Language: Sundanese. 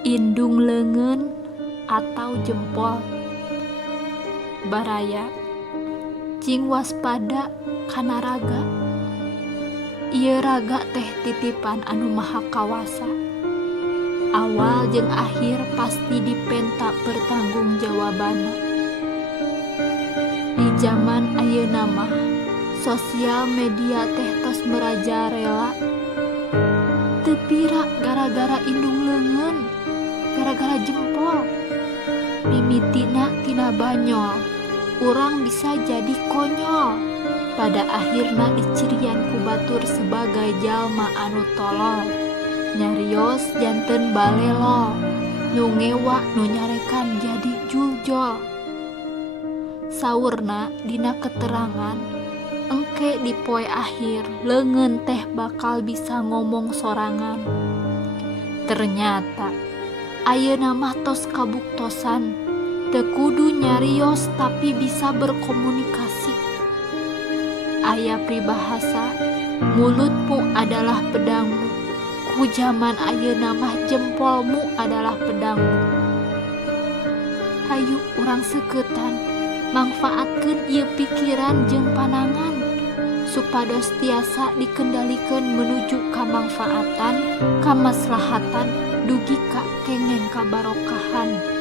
Indung leungeun atau jempol. Baraya cing waspada kana raga. Ieu raga teh titipan anu maha kawasa. Awal jeung akhir pasti dipenta pertanggungjawabanna. Di zaman ayeuna mah sosial media teh tos merajalela. Teu pira gara-gara indung leungeun, gara-gara jempol. Mimitina tina banyol, urang bisa jadi konyol. Pada akhirna dicirian ku batur sebagai jalma anu tolol. Nyarios janten balelo, nu ngewa nu nyarekan jadi juljol. Saurna dina keterangan, engke di poe akhir leungeun teh bakal bisa ngomong sorangan. Ternyata ayeuna mah tos kabuktosan, teu kudu nyarios tapi bisa berkomunikasi. Aya pribahasa, mulutmu adalah pedangmu. Ku zaman ayeuna mah jempolmu adalah pedangmu. Hayu urang seuketan mangfaatkeun ieu pikiran jeung panangan supados tiasa dikendalikeun menuju kamanfaatan, kamaslahatan, dugi ka kengen kabarokahan.